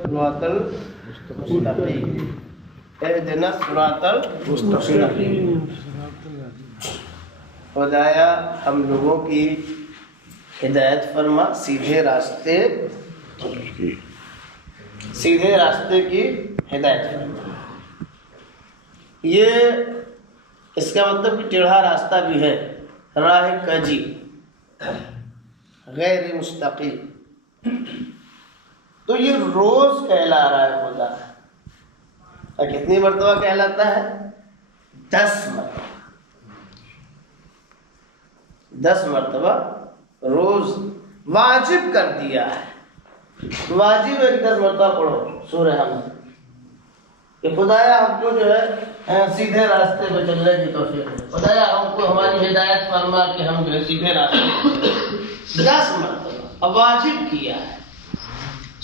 الصراط المستقیم، اهدنا الصراط المستقیم۔ خدایا ہم لوگوں کی ہدایت فرما، سیدھے راستے کی ہدایت فرما۔ یہ اس کا مطلب کہ ٹیڑھا راستہ بھی ہے، راہ کجی، غیر مستقیم، تو یہ روز کہلا رہا ہے خدا۔ اور کتنی مرتبہ کہلاتا ہے؟ 10 مرتبہ، 10 مرتبہ روز واجب کر دیا ہے۔ واجب ہے کہ 10 مرتبہ پڑھو سورہ حمد، کہ خدایا ہم کو جو ہے سیدھے راستے پہ چلنے کی توفیق دے، خدایا ہم کو ہماری ہدایت فرما کہ ہم جو ہے سیدھے راستے پہ چلیں۔ 10 مرتبہ اب واجب کیا ہے۔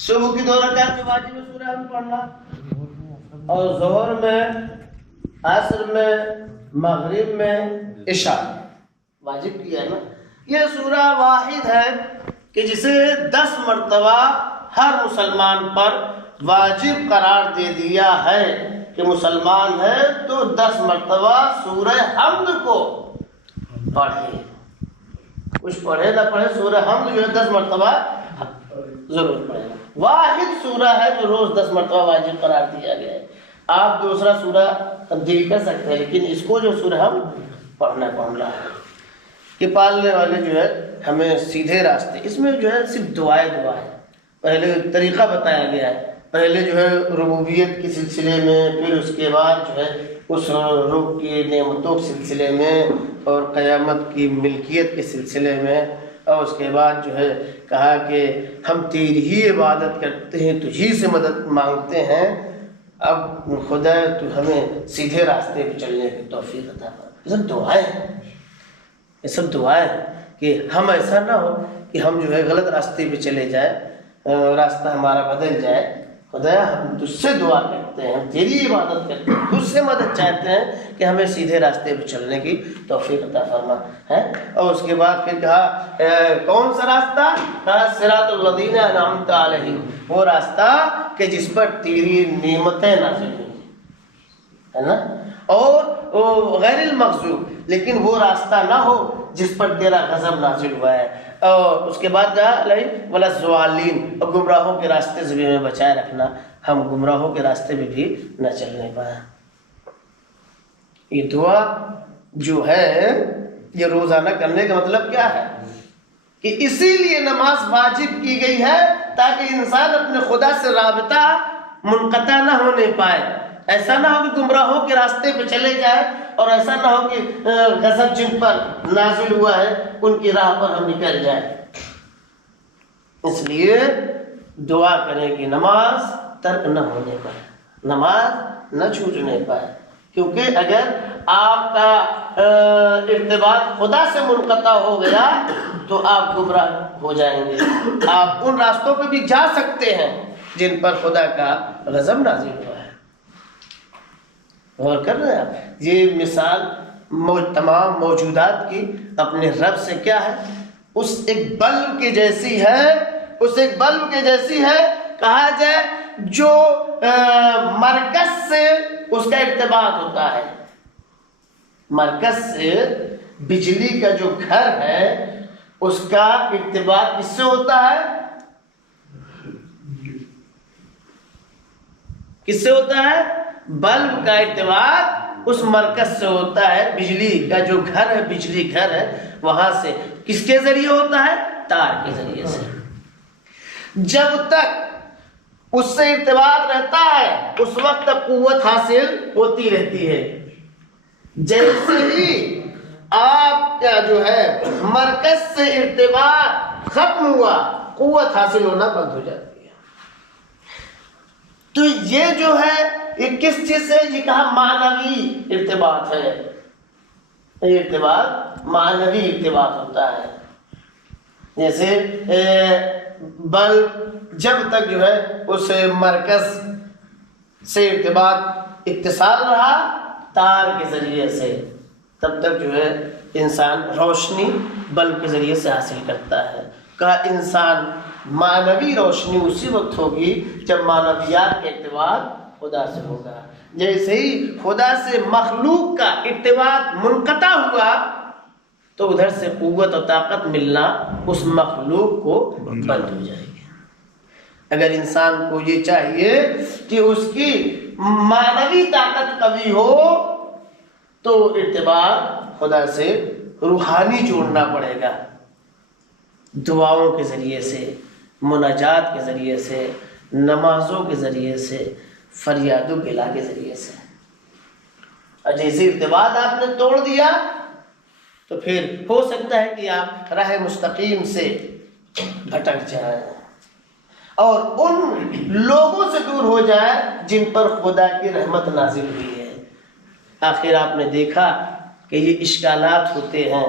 صبح کی 2 رکعت میں واجب ہے سورہ حمد پڑھنا، اور ظہر میں، عصر میں، مغرب میں، عشاء واجب کیا ہے نا۔ یہ سورہ واحد ہے کہ جسے 10 مرتبہ ہر مسلمان پر واجب قرار دے دیا ہے کہ مسلمان ہے تو 10 مرتبہ سورہ حمد کو پڑھے، کچھ پڑھے نہ پڑھے سورہ حمد جو ہے 10 مرتبہ ضرور پڑھے گا۔ واحد سورہ ہے جو روز 10 مرتبہ واجب قرار دیا گیا ہے۔ آپ دوسرا سورہ تبدیل کر سکتے ہیں، لیکن اس کو جو سورہ ہم پڑھنا ہے کہ پالنے والے جو ہے ہمیں سیدھے راستے، اس میں جو ہے صرف دعا ہے۔ پہلے طریقہ بتایا گیا ہے، پہلے جو ہے ربوبیت کے سلسلے میں، پھر اس کے بعد جو ہے اس رب کی نعمتوں کے سلسلے میں، اور قیامت کی ملکیت کے سلسلے میں، اور اس کے بعد جو ہے کہا کہ ہم تیری ہی عبادت کرتے ہیں، تجھی سے مدد مانگتے ہیں، اب خدا تو ہمیں سیدھے راستے پہ چلنے کی توفیق عطا فرما۔ یہ سب دعائیں ہیں، یہ سب دعائیں ہیں کہ ہم ایسا نہ ہو کہ ہم جو ہے غلط راستے پہ چلے جائیں، راستہ ہمارا بدل جائے۔ خدایا ہم تجھ سے دعا کرتے ہیں، ہم تیری عبادت کرتے ہیں، تجھ سے مدد چاہتے ہیں کہ ہمیں سیدھے راستے پہ چلنے کی توفیق عطا فرما ہے۔ اور اس کے بعد پھر کہا کون سا راستہ؟ کہا صراط الذین انعمت علیہم، وہ راستہ کہ جس پر تیری نعمتیں نازل ہوئی ہے نا، اور غیر المغضوب، لیکن وہ راستہ نہ ہو جس پر تیرا غضب نازل ہوا ہے۔ اور اس کے بعد کہا ولا الضالین، اور گمراہوں کے راستے سے بھی ہمیں بچائے رکھنا، ہم گمراہوں کے راستے میں بھی نہ چلنے پائیں۔ یہ دعا جو ہے یہ روزانہ کرنے کا مطلب کیا ہے کہ اسی لیے نماز واجب کی گئی ہے تاکہ انسان اپنے خدا سے رابطہ منقطع نہ ہونے پائے۔ ایسا نہ ہو کہ گمراہوں کے راستے پہ چلے جائے، اور ایسا نہ ہو کہ غضب جن پر نازل ہوا ہے ان کی راہ پر ہم نکل جائیں۔ اس لیے دعا کریں کہ نماز ترک نہ ہونے پائے، نماز نہ چھوٹنے پائے، کیونکہ اگر آپ کا ارتباط خدا سے منقطع ہو گیا تو آپ گمراہ ہو جائیں گے۔ آپ ان راستوں پہ بھی جا سکتے ہیں جن پر خدا کا غضب نازل ہوا ہے۔ غور کر رہے ہیں آپ؟ یہ مثال تمام موجودات کی اپنے رب سے کیا ہے؟ اس ایک بلب کے جیسی ہے، اس ایک بلب کے جیسی ہے، کہا جائے جو مرکز سے اس کا ارتباط ہوتا ہے۔ مرکز سے بجلی کا جو گھر ہے اس کا ارتباط کس سے ہوتا ہے؟ کس سے ہوتا ہے؟ بلب کا ارتباط اس مرکز سے ہوتا ہے۔ بجلی کا جو گھر ہے، بجلی گھر ہے، وہاں سے کس کے ذریعے ہوتا ہے؟ تار کے ذریعے سے۔ جب تک اس سے ارتباط رہتا ہے اس وقت تک قوت حاصل ہوتی رہتی ہے۔ جیسے ہی آپ کا جو ہے مرکز سے ارتباط ختم ہوا، قوت حاصل ہونا بند ہو جاتی ہے۔ تو یہ جو ہے یہ کس چیز سے؟ یہ کہا معنوی ارتباط ہے، یہ ارتباط معنوی ارتباط ہوتا ہے۔ جیسے بلب جب تک جو ہے اس مرکز سے ارتباط اتصال رہا تار کے ذریعے سے، تب تک جو ہے انسان روشنی بلب کے ذریعے سے حاصل کرتا ہے۔ کہا انسان معنوی روشنی اسی وقت ہوگی جب معنویات کا ارتباط خدا سے ہوگا. جیسے ہی خدا سے مخلوق کا ارتباط منقطع ہوا تو ادھر سے قوت و طاقت ملنا اس مخلوق کو بند ہو جائے گی. اگر انسان کو یہ چاہیے کہ اس کی معنوی طاقت قوی ہو تو ارتباط خدا سے روحانی جوڑنا پڑے گا، دعاؤں کے ذریعے سے، مناجات کے ذریعے سے، نمازوں کے ذریعے سے، فریاد و گلا کے ذریعے سے. اور جیسے ارتباط آپ نے توڑ دیا تو پھر ہو سکتا ہے کہ آپ راہ مستقیم سے بھٹک جائیں اور ان لوگوں سے دور ہو جائے جن پر خدا کی رحمت نازل ہوئی ہے. آخر آپ نے دیکھا کہ یہ اشکالات ہوتے ہیں،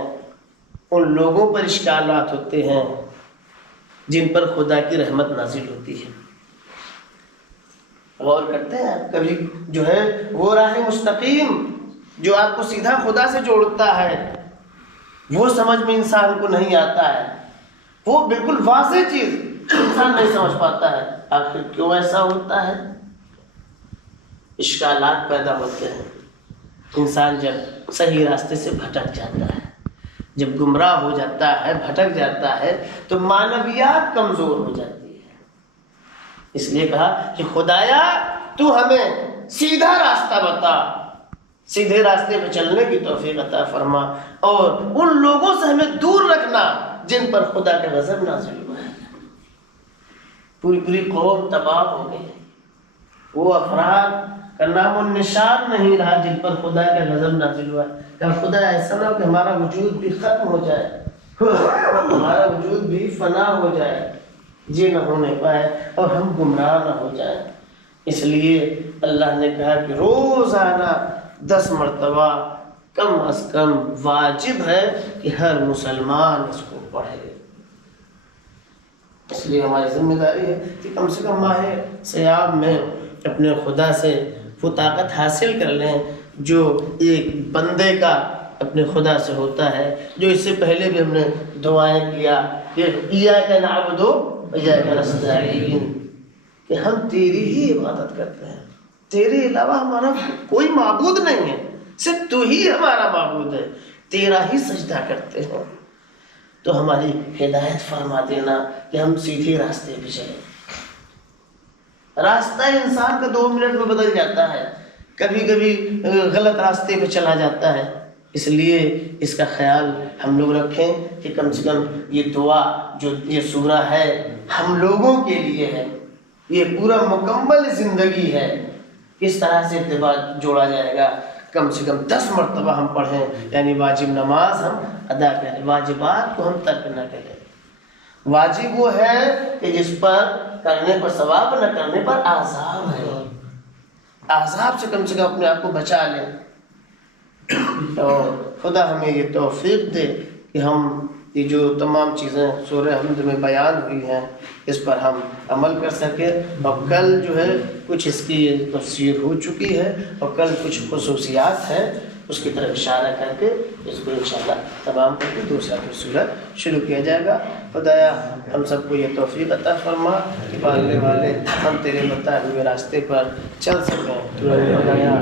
ان لوگوں پر اشکالات ہوتے ہیں جن پر خدا کی رحمت نازل ہوتی ہے. غور کرتے ہیں کبھی جو ہے وہ راہ مستقیم جو آپ کو سیدھا خدا سے جوڑتا ہے وہ سمجھ میں انسان کو نہیں آتا ہے، وہ بالکل واضح چیز انسان نہیں سمجھ پاتا ہے. آخر کیوں ایسا ہوتا ہے؟ اشکالات پیدا ہوتے ہیں. انسان جب صحیح راستے سے بھٹک جاتا ہے، جب گمراہ ہو جاتا ہے، بھٹک جاتا ہے تو معنویات کمزور ہو جاتی ہے. اس لیے کہا کہ خدایا تو ہمیں سیدھا راستہ بتا، سیدھے راستے پہ چلنے کی توفیق عطا فرما اور ان لوگوں سے ہمیں دور رکھنا جن پر خدا کا غضب نازل ہوا ہے. پوری قوم تباہ ہو گئی، وہ افراد کا نام و نشان نہیں رہا جن پر خدا کا غضب نازل ہوا ہے. کہ خدا ایسا نہ ہو کہ ہمارا وجود بھی ختم ہو جائے، ہمارا وجود بھی فنا ہو جائے، یہ نہ ہونے پائے اور ہم گمراہ نہ ہو جائیں. اس لیے اللہ نے کہا کہ روزانہ 10 مرتبہ کم از کم واجب ہے کہ ہر مسلمان اس کو پڑھے. اس لیے ہماری ذمہ داری ہے کہ کم سے کم ماہ سیاب میں اپنے خدا سے وہ طاقت حاصل کر لیں جو ایک بندے کا اپنے خدا سے ہوتا ہے. جو اس سے پہلے بھی ہم نے دعائیں کیا کہ ایاک نعبد و ایاک نستعین، کہ ہم تیری ہی عبادت کرتے ہیں، تیرے علاوہ ہمارا کوئی معبود نہیں ہے، صرف تو ہی ہمارا معبود ہے، تیرا ہی سجدہ کرتے ہیں. تو ہماری ہدایت فرما دینا کہ ہم سیدھے راستے پہ چلیں. راستہ انسان کا 2 منٹ میں بدل جاتا ہے، کبھی کبھی غلط راستے پہ چلا جاتا ہے. اس لیے اس کا خیال ہم لوگ رکھیں کہ کم سے کم یہ دعا جو یہ سورہ ہے ہم لوگوں کے لیے ہے، یہ پورا مکمل زندگی ہے. کس طرح سے ارتباط جوڑا جائے گا؟ کم سے کم 10 مرتبہ ہم پڑھیں، یعنی واجب نماز ہم ادا کریں، واجبات کو ہم ترک نہ کریں. واجب وہ ہے کہ جس پر کرنے پر ثواب، نہ کرنے پر عذاب ہے. عذاب سے کم اپنے آپ کو بچا لیں. اور خدا ہمیں یہ توفیق دے کہ ہم یہ جو تمام چیزیں سورہ حمد میں بیان ہوئی ہیں اس پر ہم عمل کر سکیں. اور کل جو ہے کچھ اس کی تفسیر ہو چکی ہے اور کل کچھ خصوصیات ہیں اس کی طرف اشارہ کر کے اس کو انشاءاللہ تمام کر کے دوسرا سورت شروع کیا جائے گا. خدایا ہم سب کو یہ توفیق عطا فرما کہ پالنے والے ہم تیرے بتائے ہوئے راستے پر چل سکیں. خدایا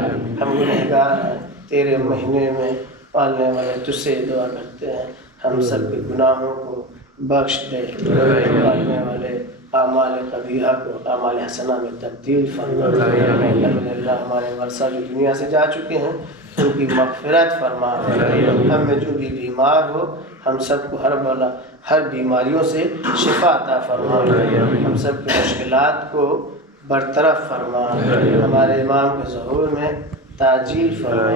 ہم گنہگار ہیں، تیرے مہینے میں پالنے والے تجھ سے دعا کرتے ہیں ہم سب کے گناہوں کو بخش دے. پالنے والے اعمال قبیحہ کو اعمال حسنہ میں تبدیل فرما. الحمدللہ ہمارے ورثہ جو دنیا سے جا چکے ہیں ان کی مغفرت فرما. ہم میں جو بھی بیمار ہو ہم سب کو ہر بیماریوں سے شفا عطا فرما. ہم سب کی مشکلات کو برطرف فرما. ہمارے امام کے ظہور میں تاجیل فرما،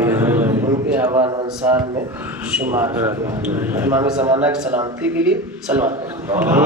ان کے اعوان و انصار میں شمار فرما. امام زمانہ کی سلامتی کے لیے صلوات کرتے ہیں.